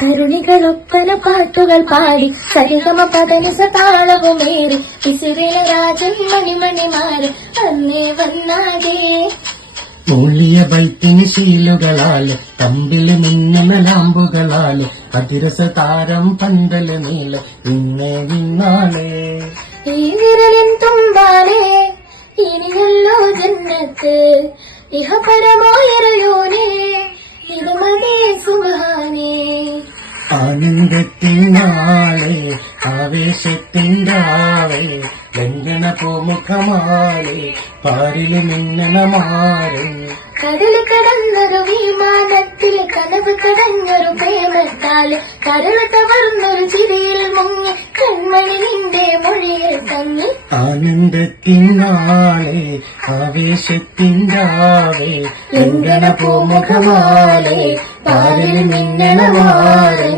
തരുണികളൊപ്പന പാട്ടുകൾ പാടി സരിഗമ പദനിസ താളവുമേറി പിസിറിലെ രാജൻ മണിമണിമാര് അന്നേ വന്നാകെ മൂളിയ ബൈത്തിന് ശീലുകളാല് തമ്പില് മിന്നുന്ന ലാമ്പുകളാല് അതിരസ താരം പന്തല് നീല ഇന്നേ നിന്നാളേ ഈ വിരലിൻ തുമ്പാലേ ഇനിയല്ലോ ജന്നത്ത് ഇഹപരമായറിയോനേ ഇത് മതി സുബ്ഹാനേ ആനന്ദത്തിൻ നാളെ ആവേശത്തിൻ്റാവേ ലംഘന പൂമുഖമാളെ പാരില് മിന്നണമാരെ കടല് കടന്നൊരു വിമാനത്തിൽ കനവ് കടഞ്ഞൊരു പ്രേമത്താല് കരള് തവർന്നൊരു ചിരിയിൽ മുങ്ങി കൺമണി നിന്റെ മൊഴിയിൽ തങ്ങി ആനന്ദത്തിൻ നാളെ ആവേശത്തിൻ്റാവേ ലംഘന പൂമുഖമാളെ പാരില് മിന്നണമാരെ